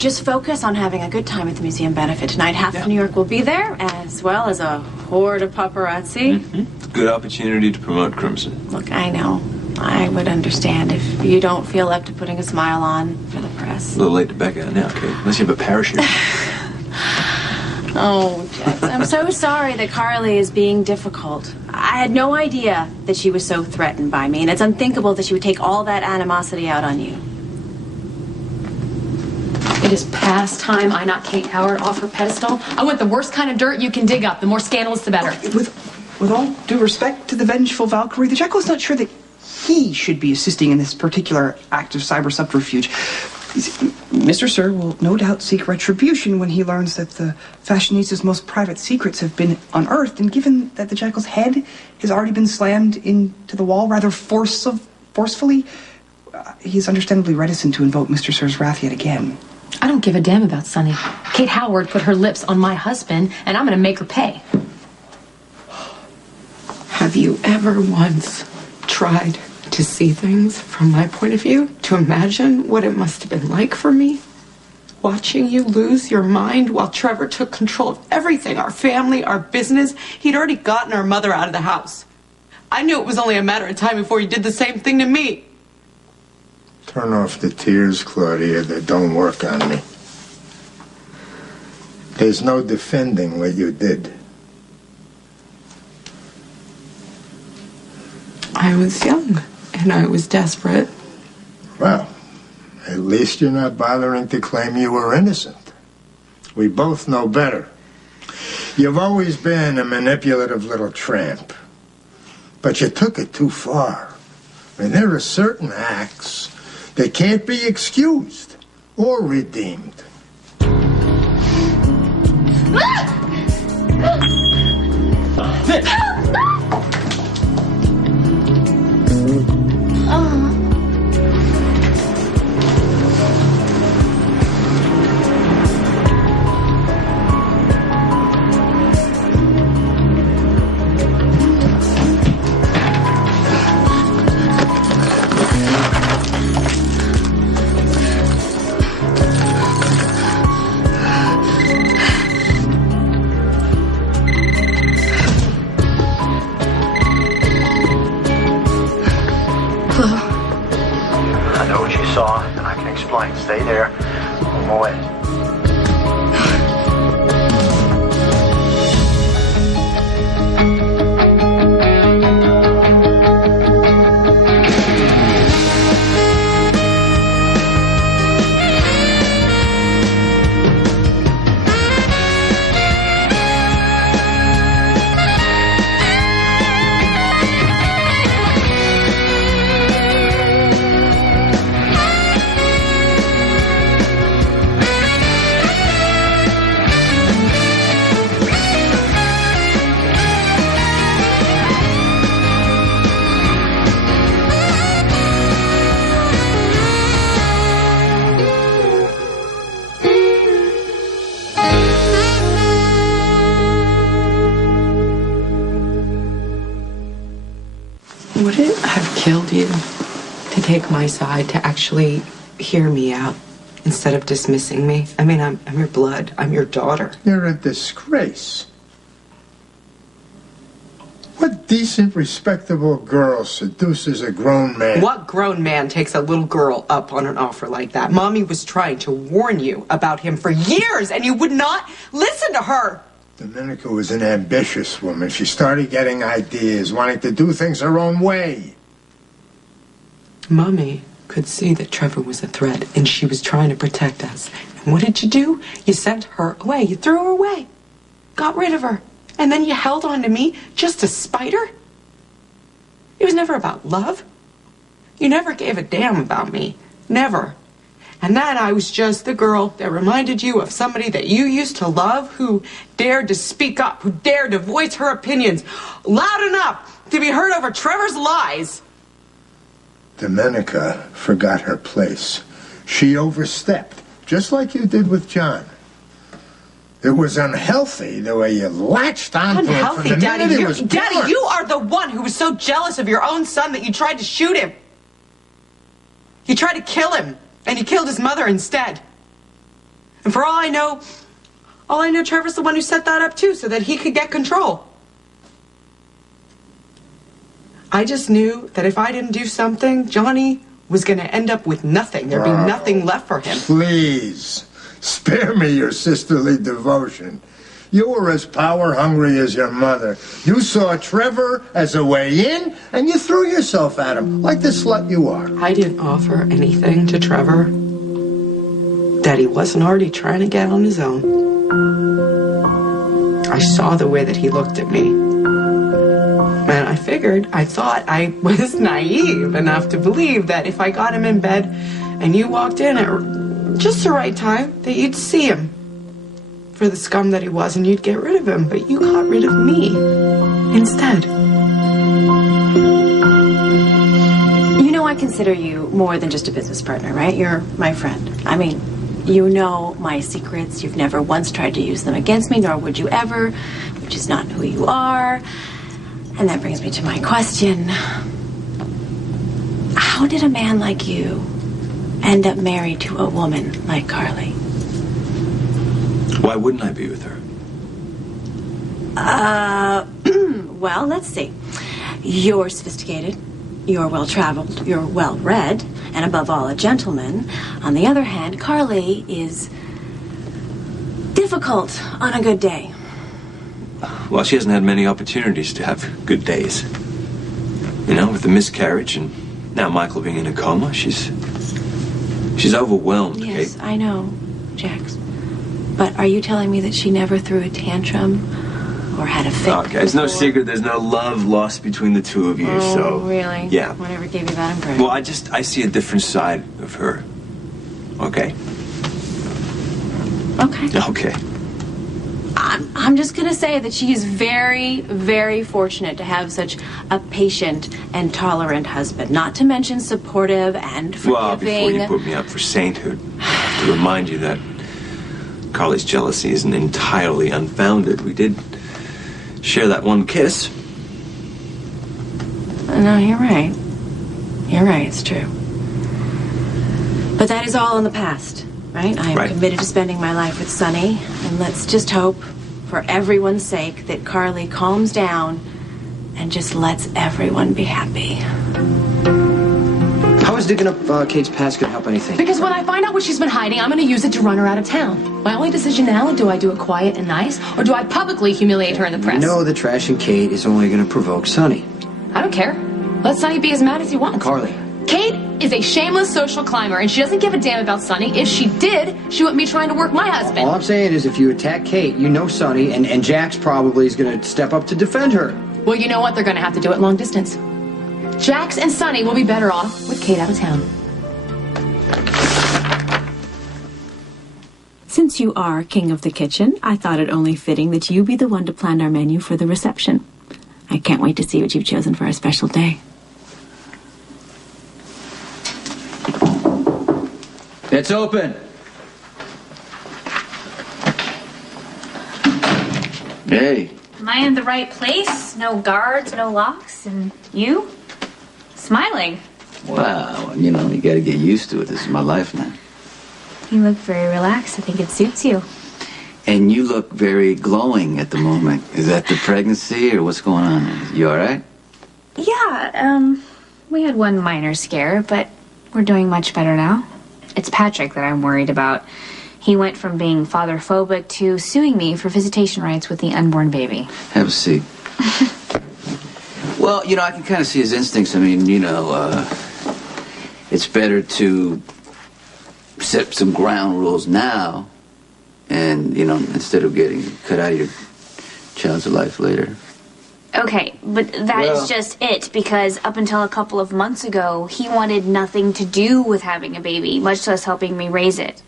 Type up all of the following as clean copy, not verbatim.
Just focus on having a good time at the museum benefit tonight. Half of New York will be there, as well as a horde of paparazzi. Mm-hmm. Good opportunity to promote Crimson. Look, I know. I would understand if you don't feel up to putting a smile on for the press. A little late to back out now, Kate. Unless you have a parachute. Oh, Jess, I'm so sorry that Carly is being difficult. I had no idea that she was so threatened by me, and it's unthinkable that she would take all that animosity out on you. It is past time I knock Kate Howard off her pedestal. I want the worst kind of dirt you can dig up. The more scandalous, the better. With all due respect to the vengeful Valkyrie, the Jekyll is not sure that he should be assisting in this particular act of cyber subterfuge. Mr. Sir will no doubt seek retribution when he learns that the fashionistas' most private secrets have been unearthed, and given that the Jekyll's head has already been slammed into the wall rather forcefully, he is understandably reticent to invoke Mr. Sir's wrath yet again. I don't give a damn about Sunny. Kate Howard put her lips on my husband, and I'm going to make her pay. Have you ever once tried to see things from my point of view? To imagine what it must have been like for me? Watching you lose your mind while Trevor took control of everything, our family, our business. He'd already gotten our mother out of the house. I knew it was only a matter of time before he did the same thing to me. Turn off the tears, Claudia. They don't work on me. There's no defending what you did. I was young, and I was desperate. Well, at least you're not bothering to claim you were innocent. We both know better. You've always been a manipulative little tramp. But you took it too far. I mean, there are certain acts that can't be excused or redeemed. Stay there. I'm away. Would it have killed you to take my side, to actually hear me out instead of dismissing me? I mean, I'm your blood. I'm your daughter. You're a disgrace. What decent, respectable girl seduces a grown man? What grown man takes a little girl up on an offer like that? Mommy was trying to warn you about him for years, and you would not listen to her. Domenica was an ambitious woman. She started getting ideas, wanting to do things her own way. Mommy could see that Trevor was a threat, and she was trying to protect us. And what did you do? You sent her away. You threw her away. Got rid of her. And then you held on to me just to spite her? It was never about love. You never gave a damn about me. Never. And then I was just the girl that reminded you of somebody that you used to love, who dared to speak up, who dared to voice her opinions loud enough to be heard over Trevor's lies. Domenica forgot her place. She overstepped, just like you did with John. It was unhealthy the way you latched onto it from the minute he was born. Daddy, you are the one who was so jealous of your own son that you tried to shoot him. You tried to kill him. And you killed his mother instead. And for all I know, Trevor's the one who set that up too, so that he could get control. I just knew that if I didn't do something, Johnny was going to end up with nothing. There'd be nothing left for him. Please, spare me your sisterly devotion. You were as power-hungry as your mother. You saw Trevor as a way in, and you threw yourself at him, like the slut you are. I didn't offer anything to Trevor that he wasn't already trying to get on his own. I saw the way that he looked at me. And I thought I was naive enough to believe that if I got him in bed and you walked in at just the right time, that you'd see him for the scum that he was and you'd get rid of him. But you got rid of me instead. You know I consider you more than just a business partner, right? You're my friend. I mean, you know my secrets. You've never once tried to use them against me, nor would you ever, which is not who you are. And that brings me to my question. How did a man like you end up married to a woman like Carly? Why wouldn't I be with her? Well, let's see. You're sophisticated, you're well-traveled, you're well-read, and above all, a gentleman. On the other hand, Carly is difficult on a good day. Well, she hasn't had many opportunities to have good days. You know, with the miscarriage and now Michael being in a coma, she's overwhelmed, Yes, Kate. I know, Jax. But are you telling me that she never threw a tantrum or had a fit? Okay, it's no secret there's no love lost between the two of you, Oh, so... really? Yeah. Whatever gave you that impression? Well, I see a different side of her. Okay? Okay. Okay. I'm just going to say that she is very, very fortunate to have such a patient and tolerant husband. Not to mention supportive and forgiving. Well, before you put me up for sainthood, to remind you that Carly's jealousy isn't entirely unfounded. We did share that one kiss. No, you're right. You're right, it's true. But that is all in the past, right? I am committed to spending my life with Sonny, and let's just hope, for everyone's sake, that Carly calms down and just lets everyone be happy. How is digging up Kate's past gonna help anything? Because when I find out what she's been hiding, I'm going to use it to run her out of town. My only decision now, do I do it quiet and nice, or do I publicly humiliate her in the press? You know that trashing Kate is only gonna provoke Sonny. I don't care. Let Sonny be as mad as he wants. Carly. Kate is a shameless social climber, and she doesn't give a damn about Sonny. If she did, she wouldn't be trying to work my husband. All I'm saying is if you attack Kate, you know Sonny, and Jax probably is gonna step up to defend her. Well, you know what? They're going to have to do it long distance. Jax and Sonny will be better off with Kate out of town. Since you are king of the kitchen, I thought it only fitting that you be the one to plan our menu for the reception. I can't wait to see what you've chosen for our special day. It's open. Hey. Am I in the right place? No guards, no locks, and you? Smiling. Wow, you know, you gotta get used to it. This is my life now. You look very relaxed. I think it suits you. And you look very glowing at the moment. Is that the pregnancy or what's going on? You alright? Yeah, we had one minor scare, but we're doing much better now. It's Patrick that I'm worried about. He went from being father-phobic to suing me for visitation rights with the unborn baby. Have a seat. Well, you know, I can kind of see his instincts. I mean, you know, it's better to set some ground rules now and, you know, instead of getting cut out of your child's life later. Okay, but that is just it, because up until a couple of months ago, he wanted nothing to do with having a baby, much less helping me raise it.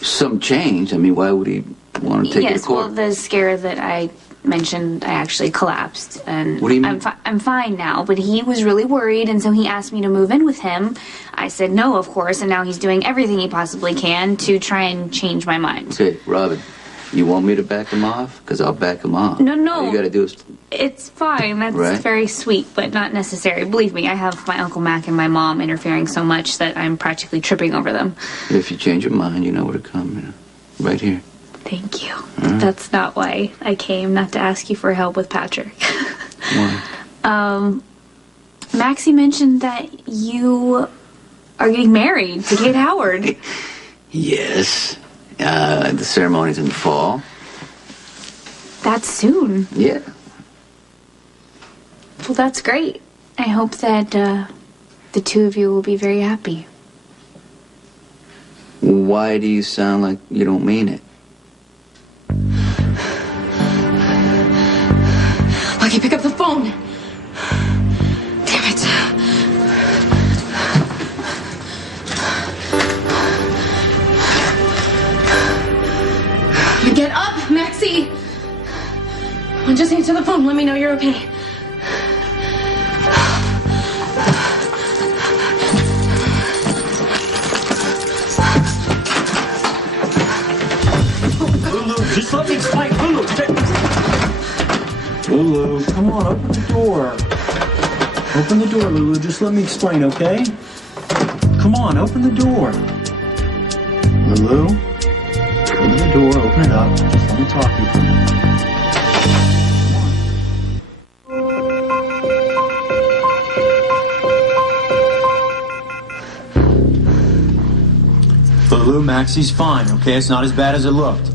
Some change. I mean, why would he want to take you to court? Well, the scare that I mentioned, I actually collapsed, and what do you mean? I'm fine now, but he was really worried, and so he asked me to move in with him. I said no, of course, and now he's doing everything he possibly can to try and change my mind. Okay, Robin, You want me to back him off? Because I'll back him off. No. All you gotta do is... It's fine. That's Right. very sweet, but not necessary. Believe me, I have my Uncle Mac and my mom interfering so much that I'm practically tripping over them. If you change your mind, you know where to come. Right here. Thank you. That's not why I came, not to ask you for help with Patrick. Why? Maxie mentioned that you are getting married to Kate Howard. Yes. The ceremony's in the fall. That's soon. Yeah. Well, that's great. I hope that the two of you will be very happy. Why do you sound like you don't mean it? Lucky, pick up the phone. Damn it. Get up, Maxie. Come on, just answer the phone. Let me know you're okay. Lulu, just let me explain. Lulu, come on, open the door. Open the door, Lulu. Just let me explain, okay? Come on, open the door. Lulu, open the door, open it up. Just let me talk to you for a minute. Lulu, Maxie's fine, okay? It's not as bad as it looked.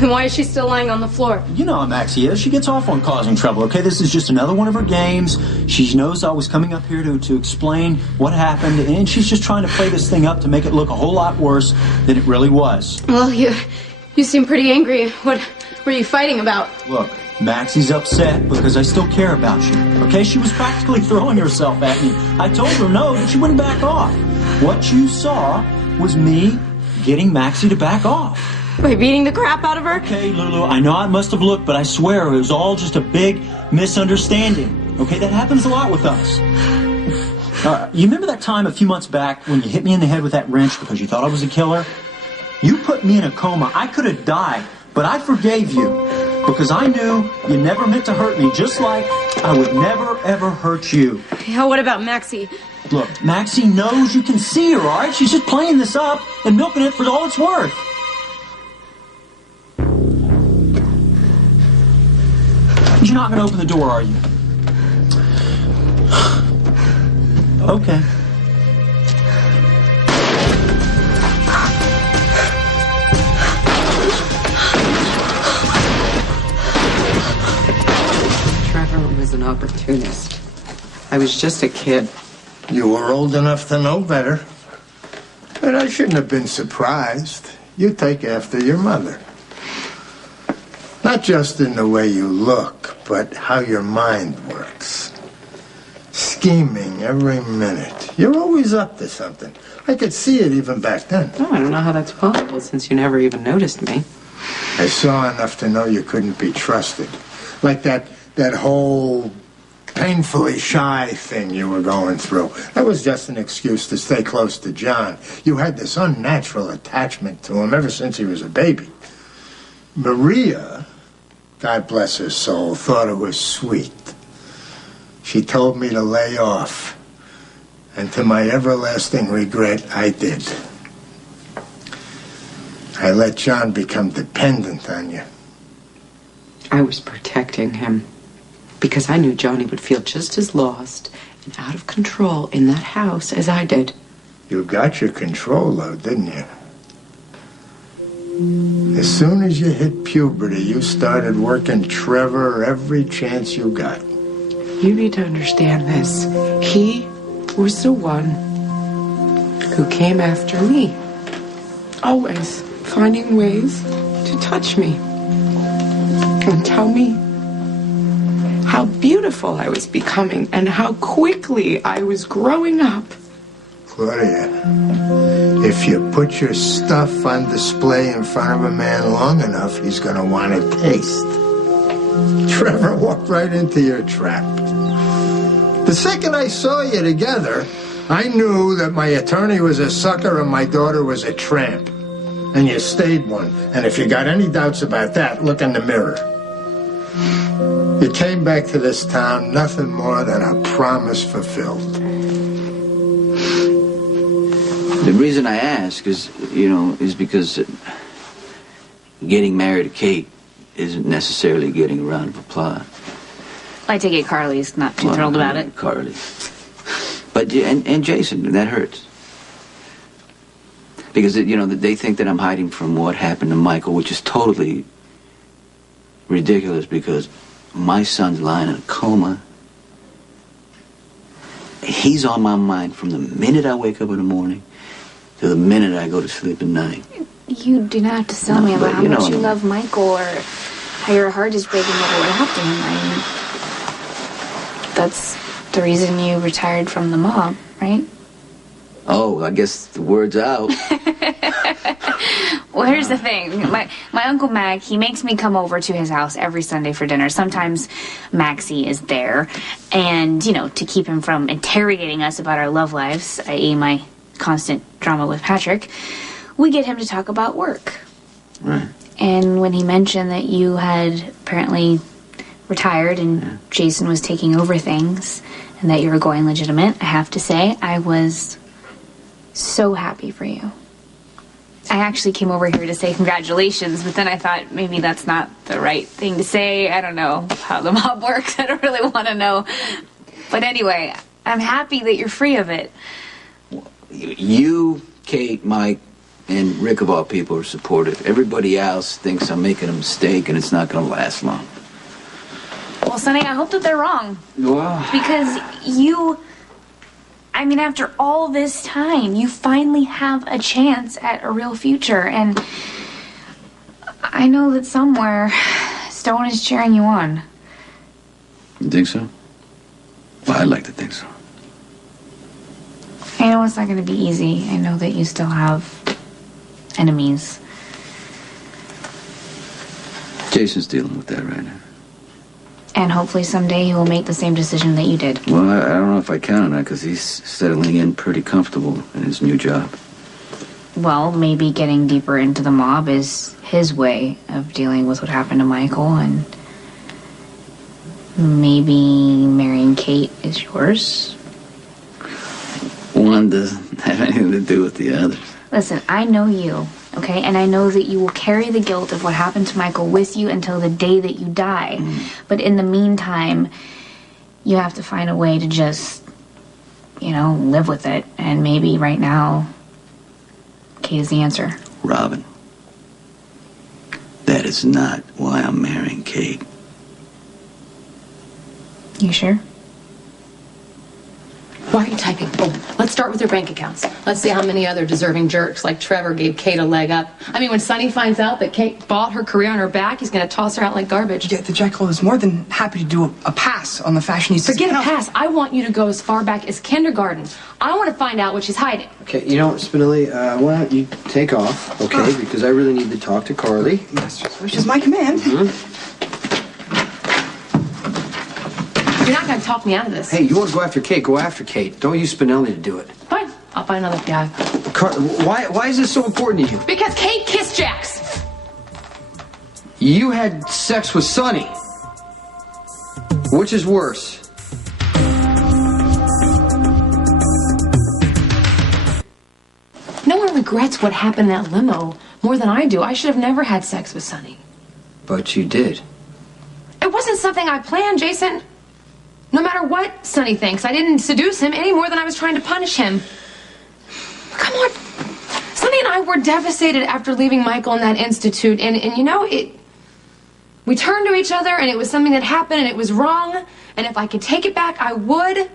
And why is she still lying on the floor? You know how Maxie is. She gets off on causing trouble, okay? This is just another one of her games. She knows I was coming up here to explain what happened, and she's just trying to play this thing up to make it look a whole lot worse than it really was. Well, you seem pretty angry. What were you fighting about? Look, Maxie's upset because I still care about you, okay? She was practically throwing herself at me. I told her no, but she wouldn't back off. What you saw was me getting Maxie to back off. By beating the crap out of her? Okay, Lulu, I know I must have looked, but I swear it was all just a big misunderstanding. Okay, that happens a lot with us. You remember that time a few months back when you hit me in the head with that wrench because you thought I was a killer? You put me in a coma. I could have died, but I forgave you because I knew you never meant to hurt me, just like I would never, ever hurt you. Yeah, what about Maxie? Look, Maxie knows you can see her, all right? She's just playing this up and milking it for all it's worth. You're not going to open the door, are you? Okay. Trevor was an opportunist. I was just a kid. You were old enough to know better. But I shouldn't have been surprised. You take after your mother. Not just in the way you look, but how your mind works. Scheming every minute. You're always up to something. I could see it even back then. Oh, I don't know how that's possible since you never even noticed me. I saw enough to know you couldn't be trusted. Like that whole painfully shy thing you were going through. That was just an excuse to stay close to John. You had this unnatural attachment to him ever since he was a baby. Maria, God bless her soul, thought it was sweet. She told me to lay off. And to my everlasting regret, I did. I let John become dependent on you. I was protecting him because I knew Johnny would feel just as lost and out of control in that house as I did. You got your control, though, didn't you? As soon as you hit puberty, you started working Trevor every chance you got. You need to understand this. He was the one who came after me. Always finding ways to touch me and tell me how beautiful I was becoming and how quickly I was growing up. Claudia, if you put your stuff on display in front of a man long enough, he's going to want to taste. Trevor walked right into your trap. The second I saw you together, I knew that my attorney was a sucker and my daughter was a tramp. And you stayed one. And if you got any doubts about that, look in the mirror. You came back to this town nothing more than a promise fulfilled. The reason I ask is because getting married to Kate isn't necessarily getting a round of applause. I take it Carly's not too thrilled about it. Carly. But, and Jason, that hurts. Because, they think that I'm hiding from what happened to Michael, which is totally ridiculous because my son's lying in a coma. He's on my mind from the minute I wake up in the morning to the minute I go to sleep at night. You do not have to tell me about how much you love Michael or how your heart is breaking over what happened to him. That's the reason you retired from the mob, right? Oh, I guess the word's out. Well, here's the thing. My Uncle Mac, he makes me come over to his house every Sunday for dinner. Sometimes Maxie is there. And, to keep him from interrogating us about our love lives, i.e. my constant drama with Patrick, we get him to talk about work. Right. And when he mentioned that you had apparently retired and Jason was taking over things and that you were going legitimate, I have to say, I was so happy for you. I actually came over here to say congratulations, but then I thought maybe that's not the right thing to say. I don't know how the mob works. I don't really want to know. But anyway, I'm happy that you're free of it. You, Kate, Mike, and Rick of all people are supportive. Everybody else thinks I'm making a mistake and it's not going to last long. Well, Sonny, I hope that they're wrong. Wow. Because after all this time, you finally have a chance at a real future. And I know that somewhere, Stone is cheering you on. You think so? Well, I'd like to think so. I know it's not going to be easy. I know that you still have enemies. Jason's dealing with that right now. And hopefully someday he will make the same decision that you did. Well, I don't know if I count on that because he's settling in pretty comfortable in his new job. Well, maybe getting deeper into the mob is his way of dealing with what happened to Michael, and maybe marrying Kate is yours. One doesn't have anything to do with the other. Listen, I know you, okay? And I know that you will carry the guilt of what happened to Michael with you until the day that you die. But in the meantime, you have to find a way to just, live with it. And maybe right now, Kate is the answer. Robin, that is not why I'm marrying Kate. You sure? Why are you typing? Oh, let's start with your bank accounts. Let's see how many other deserving jerks like Trevor gave Kate a leg up. When Sonny finds out that Kate bought her career on her back, he's going to toss her out like garbage. Yeah, the Jekyll is more than happy to do a pass on the fashionista. Forget a pass. I want you to go as far back as kindergarten. I want to find out what she's hiding. Okay, Spinelli, why don't you take off, okay? Because I really need to talk to Carly. Yes, which is my command. You're not going to talk me out of this. Hey, you want to go after Kate? Go after Kate. Don't use Spinelli to do it. Fine. I'll find another guy. Why is this so important to you? Because Kate kissed Jax. You had sex with Sonny. Which is worse? No one regrets what happened in that limo more than I do. I should have never had sex with Sonny. But you did. It wasn't something I planned, Jason. No matter what Sonny thinks, I didn't seduce him any more than I was trying to punish him. Come on. Sonny and I were devastated after leaving Michael in that institute, and we turned to each other, and it was something that happened, and it was wrong, and if I could take it back, I would,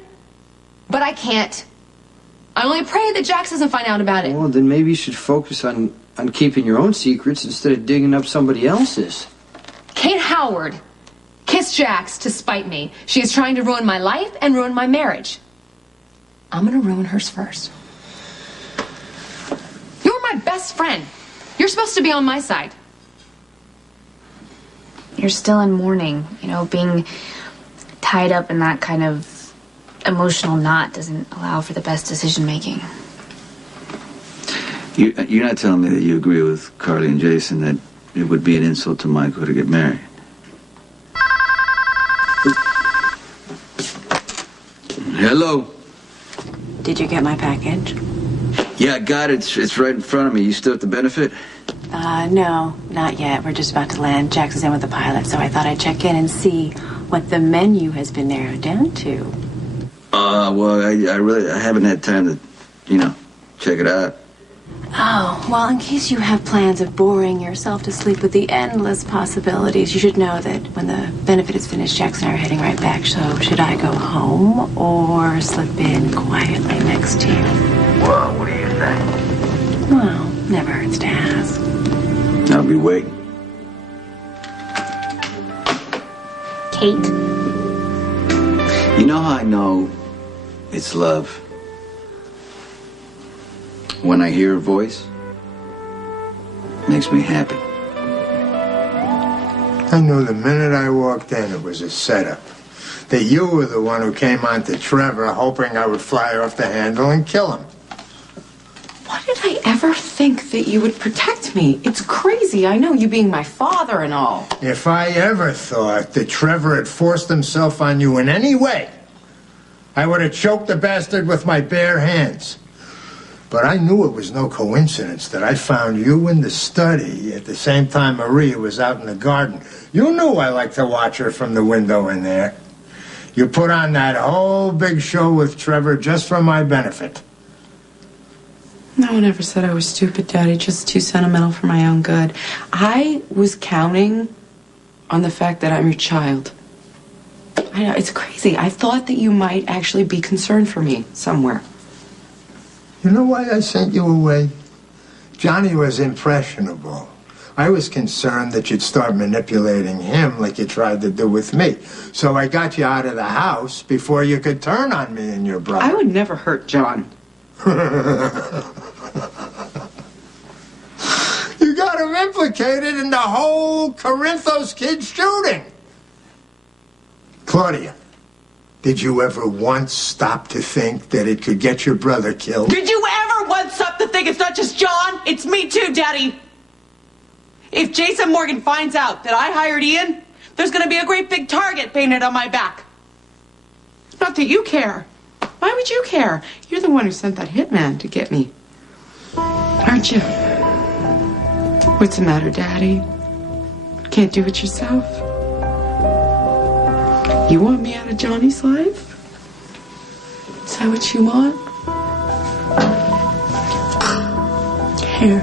but I can't. I only pray that Jax doesn't find out about it. Well, then maybe you should focus on keeping your own secrets instead of digging up somebody else's. Kate Howard kissed Jax to spite me. She is trying to ruin my life and ruin my marriage. I'm going to ruin hers first. You're my best friend. You're supposed to be on my side. You're still in mourning. Being tied up in that kind of emotional knot doesn't allow for the best decision making. You're not telling me that you agree with Carly and Jason that it would be an insult to Michael to get married? Hello? Did you get my package? Yeah, I got it. It's right in front of me. You still at the benefit? No, not yet. We're just about to land. Jax is in with the pilot, so I thought I'd check in and see what the menu has been narrowed down to. Well, I haven't had time to, check it out. Oh, well, in case you have plans of boring yourself to sleep with the endless possibilities, you should know that when the benefit is finished, Jax and I are heading right back. So should I go home or slip in quietly next to you? Well, what do you think? Well, never hurts to ask. I'll be waiting. Kate? You know how I know it's love? When I hear her voice, it makes me happy. I knew the minute I walked in it was a setup. That you were the one who came on to Trevor hoping I would fly off the handle and kill him. Why did I ever think that you would protect me? It's crazy, I know, you being my father and all. If I ever thought that Trevor had forced himself on you in any way, I would have choked the bastard with my bare hands. But I knew it was no coincidence that I found you in the study at the same time Maria was out in the garden. You knew I liked to watch her from the window in there. You put on that whole big show with Trevor just for my benefit. No one ever said I was stupid, Daddy, just too sentimental for my own good. I was counting on the fact that I'm your child. I know, it's crazy. I thought that you might actually be concerned for me somewhere. You know why I sent you away? Johnny was impressionable. I was concerned that you'd start manipulating him like you tried to do with me. So I got you out of the house before you could turn on me and your brother. I would never hurt John. You got him implicated in the whole Corinthos kid shooting. Claudia, did you ever once stop to think that it could get your brother killed? Did you ever once stop to think it's not just John? It's me too, Daddy. If Jason Morgan finds out that I hired Ian, there's going to be a great big target painted on my back. Not that you care. Why would you care? You're the one who sent that hitman to get me. Aren't you? What's the matter, Daddy? Can't do it yourself? You want me out of Johnny's life? Is that what you want? Here.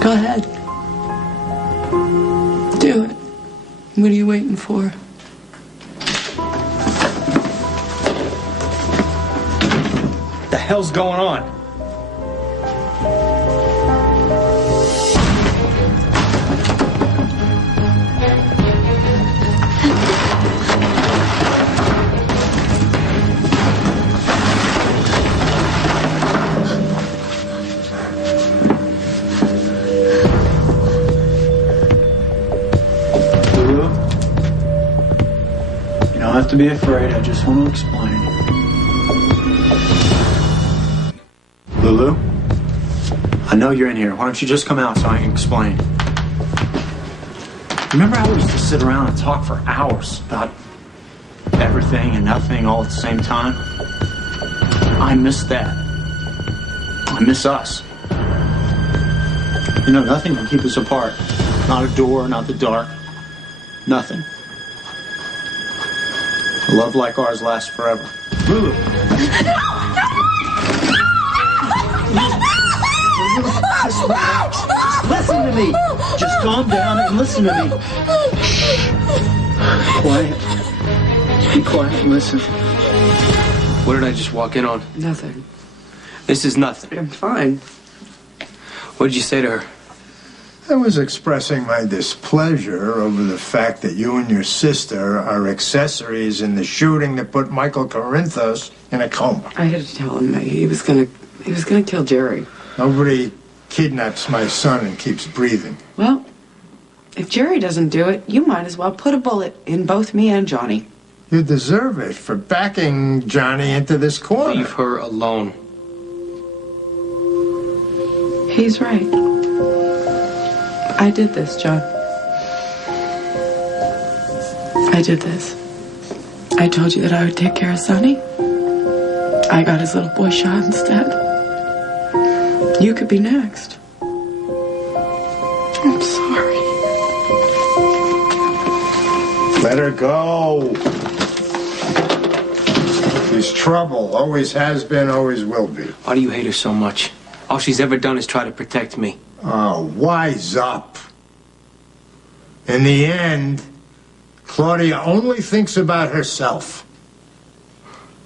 Go ahead. Do it. What are you waiting for? The hell's going on? You don't have to be afraid. I just want to explain. Lulu? I know you're in here. Why don't you just come out so I can explain? Remember how we used to sit around and talk for hours about everything and nothing all at the same time? I miss that. I miss us. You know, nothing can keep us apart. Not a door, not the dark. Nothing. A love like ours lasts forever. Lulu! Just relax. Just listen to me. Just calm down and listen to me. Quiet. Be quiet and listen. What did I just walk in on? Nothing. This is nothing. I'm fine. What did you say to her? I was expressing my displeasure over the fact that you and your sister are accessories in the shooting that put Michael Corinthos in a coma. I had to tell him that he was gonna kill Jerry. Nobody kidnaps my son and keeps breathing. Well, if Jerry doesn't do it, you might as well put a bullet in both me and Johnny. You deserve it for backing Johnny into this corner. Leave her alone. He's right. I did this, John. I did this. I told you that I would take care of Sonny. I got his little boy shot instead. You could be next. I'm sorry. Let her go. She's trouble. Always has been, always will be. Why do you hate her so much? All she's ever done is try to protect me. Oh, wise up. In the end, Claudia only thinks about herself.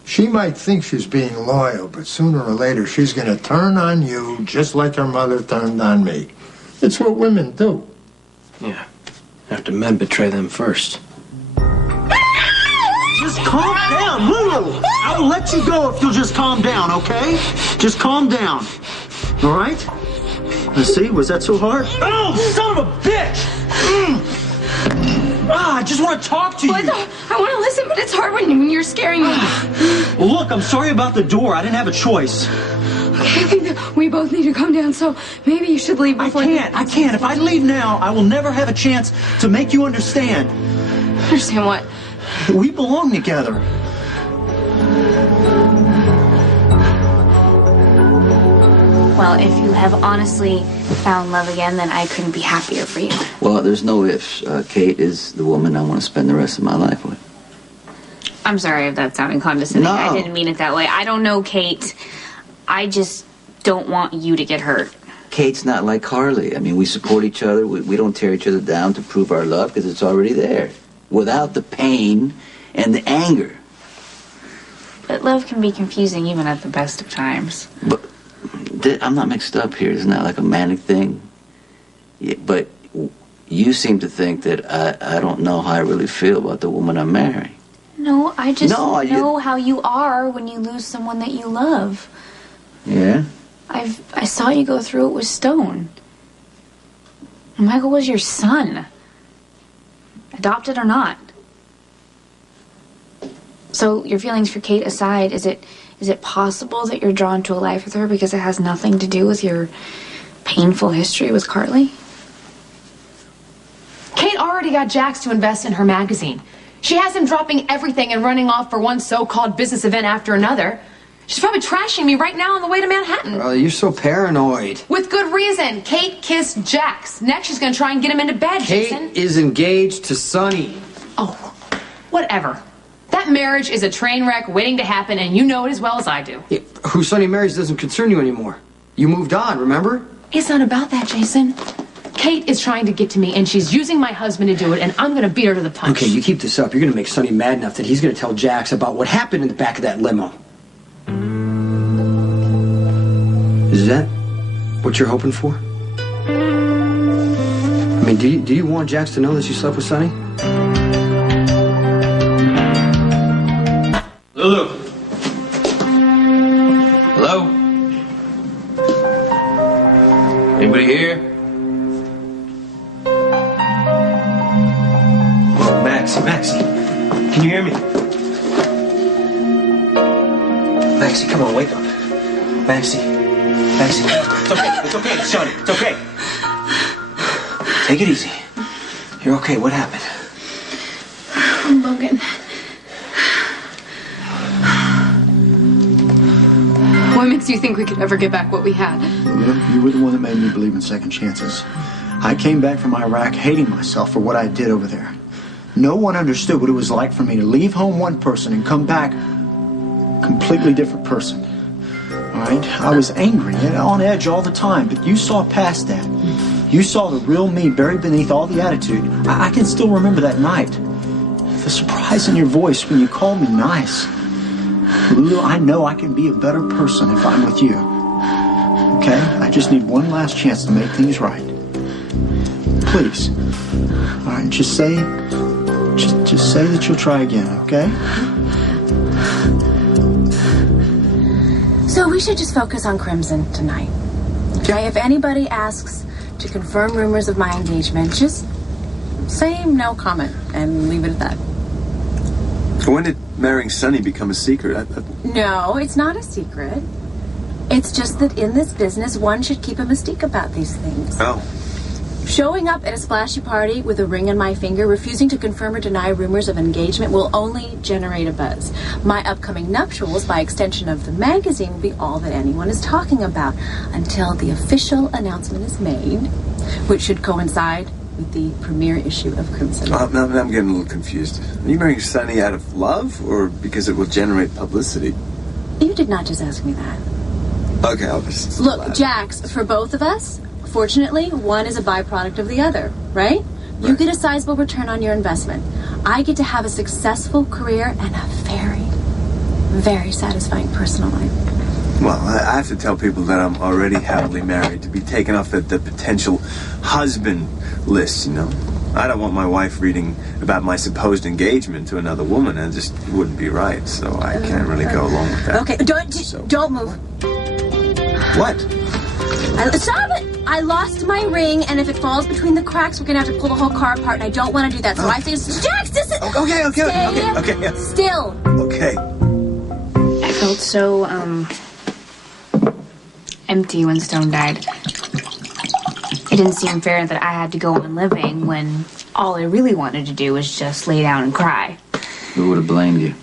She might think she's being loyal, but sooner or later she's going to turn on you just like her mother turned on me. It's what women do. Yeah. After men betray them first. Just calm down, Lulu. I will let you go if you'll just calm down, okay? Just calm down. All right? Let's see, was that so hard? Oh, son of a bitch! I just want to talk to you. I want to listen, but it's hard when you're scaring me. Well, look, I'm sorry about the door. I didn't have a choice. Okay, I think that we both need to calm down, so maybe you should leave before... I can't. If I leave now, I will never have a chance to make you understand. Understand what? We belong together. Well, if you have honestly found love again, then I couldn't be happier for you. Well, there's no ifs. Kate is the woman I want to spend the rest of my life with. I'm sorry if that sounded condescending. No. I didn't mean it that way. I don't know, Kate. I just don't want you to get hurt. Kate's not like Carly. I mean, we support each other. We don't tear each other down to prove our love because it's already there. Without the pain and the anger. But love can be confusing even at the best of times. But I'm not mixed up here. Isn't that like a manic thing? Yeah, but you seem to think that I don't know how I really feel about the woman I'm marrying. No, I just No, know how you are when you lose someone that you love. Yeah? I saw you go through it with Stone. Michael was your son. Adopted or not. So your feelings for Kate aside, is it possible that you're drawn to a life with her because it has nothing to do with your painful history with Carly? Kate already got Jax to invest in her magazine. She has him dropping everything and running off for one so-called business event after another. She's probably trashing me right now on the way to Manhattan. Oh, you're so paranoid. With good reason. Kate kissed Jax. Next, she's gonna try and get him into bed, Jason. Kate is engaged to Sonny. Oh, whatever. That marriage is a train wreck waiting to happen, and you know it as well as I do. Yeah, who Sonny marries doesn't concern you anymore. You moved on, remember? It's not about that, Jason. Kate is trying to get to me, and she's using my husband to do it, and I'm gonna beat her to the punch. Okay, you keep this up. You're gonna make Sonny mad enough that he's gonna tell Jax about what happened in the back of that limo. Is that what you're hoping for? I mean, do you want Jax to know that you slept with Sonny? Lulu. Hello? Anybody here? Oh, Maxie. Can you hear me? Maxie, come on, wake up. Maxie. It's okay, Sonny. It's okay. Take it easy. You're okay. What happened? Logan. What makes you think we could ever get back what we had? You were the one that made me believe in second chances. I came back from Iraq hating myself for what I did over there. No one understood what it was like for me to leave home one person and come back a completely different person. All right? I was angry and on edge all the time, but you saw past that. You saw the real me buried beneath all the attitude. I can still remember that night. The surprise in your voice when you called me nice. Lulu, I know I can be a better person if I'm with you. Okay? I just need one last chance to make things right. Please. All right, just say that you'll try again, okay? So we should just focus on Crimson tonight. Okay, if anybody asks to confirm rumors of my engagement, just say no comment and leave it at that. When did marrying Sonny become a secret? No, it's not a secret. It's just that in this business, one should keep a mystique about these things. Oh. Showing up at a splashy party with a ring on my finger, refusing to confirm or deny rumors of engagement will only generate a buzz. My upcoming nuptials, by extension of the magazine, will be all that anyone is talking about until the official announcement is made, which should coincide with the premiere issue of Crimson. I'm getting a little confused. Are you marrying Sonny out of love or because it will generate publicity? You did not just ask me that. Okay, I'll just... Look, Jax, for both of us, fortunately, one is a byproduct of the other, right? You get a sizable return on your investment. I get to have a successful career and a very, very satisfying personal life. Well, I have to tell people that I'm already happily married to be taken off the potential husband list, you know? I don't want my wife reading about my supposed engagement to another woman. It just wouldn't be right, so I can't really go along with that. Okay, don't move. What? Stop it! I lost my ring, and if it falls between the cracks, we're gonna have to pull the whole car apart, and I don't want to do that. So I say, Jax, this is... Okay. Stay still. Okay. I felt so, empty when Stone died. It didn't seem fair that I had to go on living when all I really wanted to do was just lay down and cry. Who would have blamed you?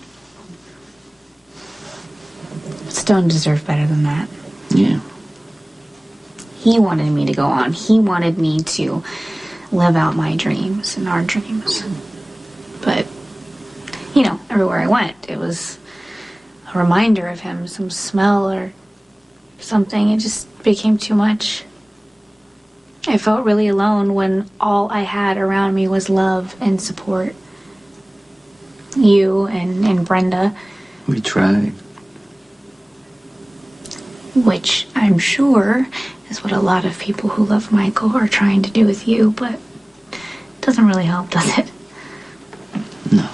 Stone deserved better than that. Yeah. He wanted me to go on. He wanted me to live out my dreams and our dreams. But, you know, everywhere I went, it was a reminder of him, some smell or something. It just became too much. I felt really alone when all I had around me was love and support. You and Brenda. We tried. Which I'm sure is what a lot of people who love Michael are trying to do with you, but it doesn't really help, does it? No.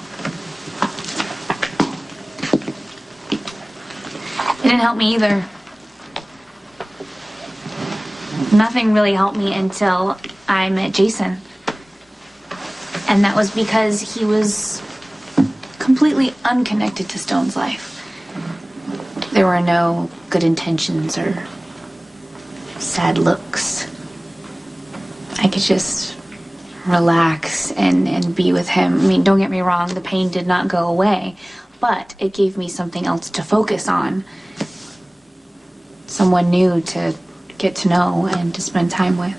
It didn't help me either. Nothing really helped me until I met Jason. And that was because he was completely unconnected to Stone's life. There were no good intentions or sad looks. I could just relax and be with him. I mean, don't get me wrong, the pain did not go away, but it gave me something else to focus on. Someone new to get to know and to spend time with.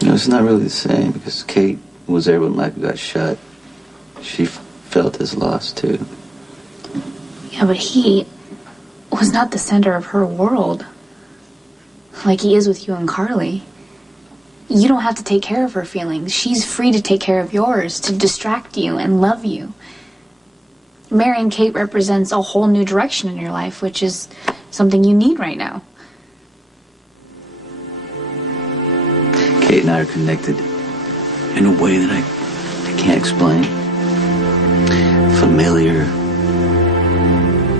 You know, it's not really the same because Kate was there when Michael got shot. She felt his loss too. Yeah, but he was not the center of her world like he is with you and Carly. You don't have to take care of her feelings. She's free to take care of yours, to distract you and love you. Marrying Kate represents a whole new direction in your life, which is something you need right now. Kate and I are connected in a way that I can't explain. Familiar,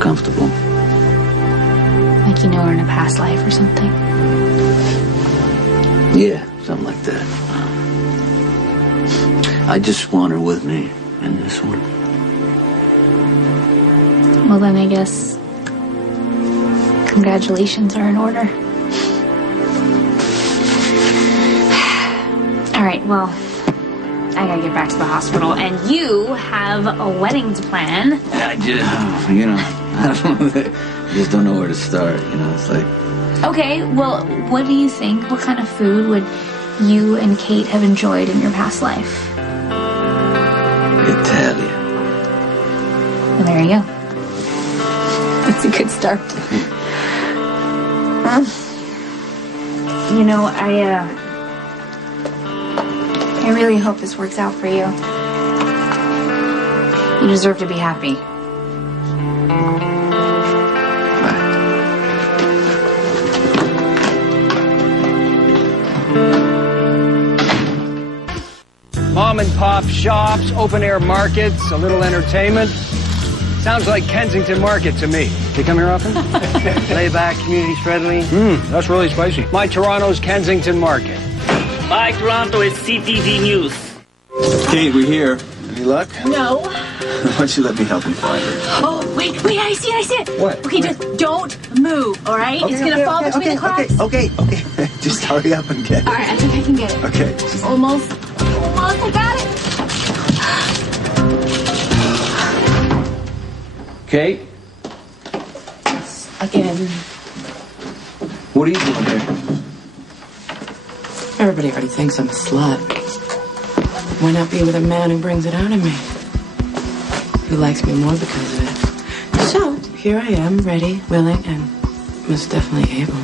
comfortable. Like you know her in a past life or something. Yeah, something like that. I just want her with me in this one. Well, then I guess congratulations are in order. All right, well, I gotta get back to the hospital, and you have a wedding to plan. I just, you know, I just don't know where to start, you know, it's like... Okay, well, what do you think? What kind of food would you and Kate have enjoyed in your past life? Italian. Well, there you go. That's a good start. You know, I really hope this works out for you. You deserve to be happy. Mom and pop shops, open air markets, a little entertainment. Sounds like Kensington Market to me. You come here often? Lay back, community friendly. That's really spicy. My Toronto's Kensington Market. My Toronto is CTV News. Kate, we're here. Any luck? No. Why don't you let me help you find her? Oh, wait, I see it. What? Okay, just don't move, all right? It's gonna fall between the cracks. Okay. Just hurry up and get it. All right, I think I can get it. Okay. Almost, I got it. Kate? Again. What are you doing here? Everybody already thinks I'm a slut. Why not be with a man who brings it out of me? Who likes me more because of it. So, here I am, ready, willing, and most definitely able.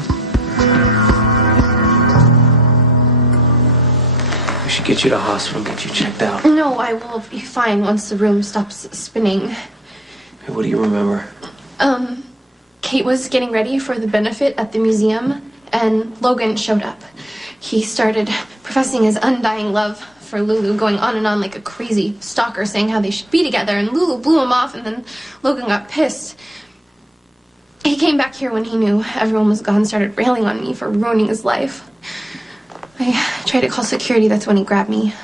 We should get you to the hospital, get you checked out. No, I will be fine once the room stops spinning. Hey, what do you remember? Kate was getting ready for the benefit at the museum, and Logan showed up. He started professing his undying love for Lulu, going on and on like a crazy stalker, saying how they should be together, and Lulu blew him off, and then Logan got pissed. He came back here when he knew everyone was gone, started railing on me for ruining his life. I tried to call security, that's when he grabbed me.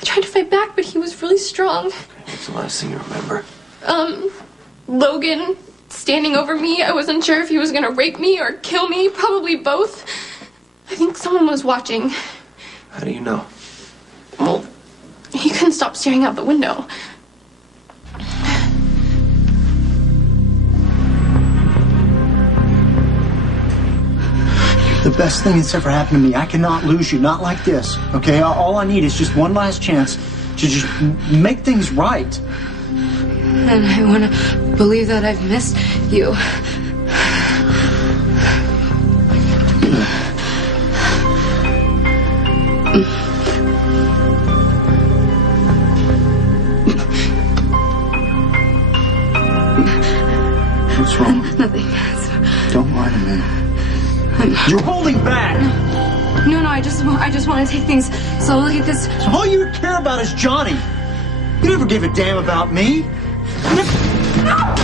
I tried to fight back, but he was really strong. What's the last thing you remember? Logan standing over me. I wasn't sure if he was gonna rape me or kill me, probably both. I think someone was watching. How do you know? Well, he couldn't stop staring out the window. The best thing that's ever happened to me. I cannot lose you, not like this, okay? All I need is just one last chance to just make things right. And I want to believe that I've missed you. What's wrong? Nothing. Don't lie to me. You're holding back! No, I just want to take things slowly. Look at this. So all you care about is Johnny. You never gave a damn about me. No!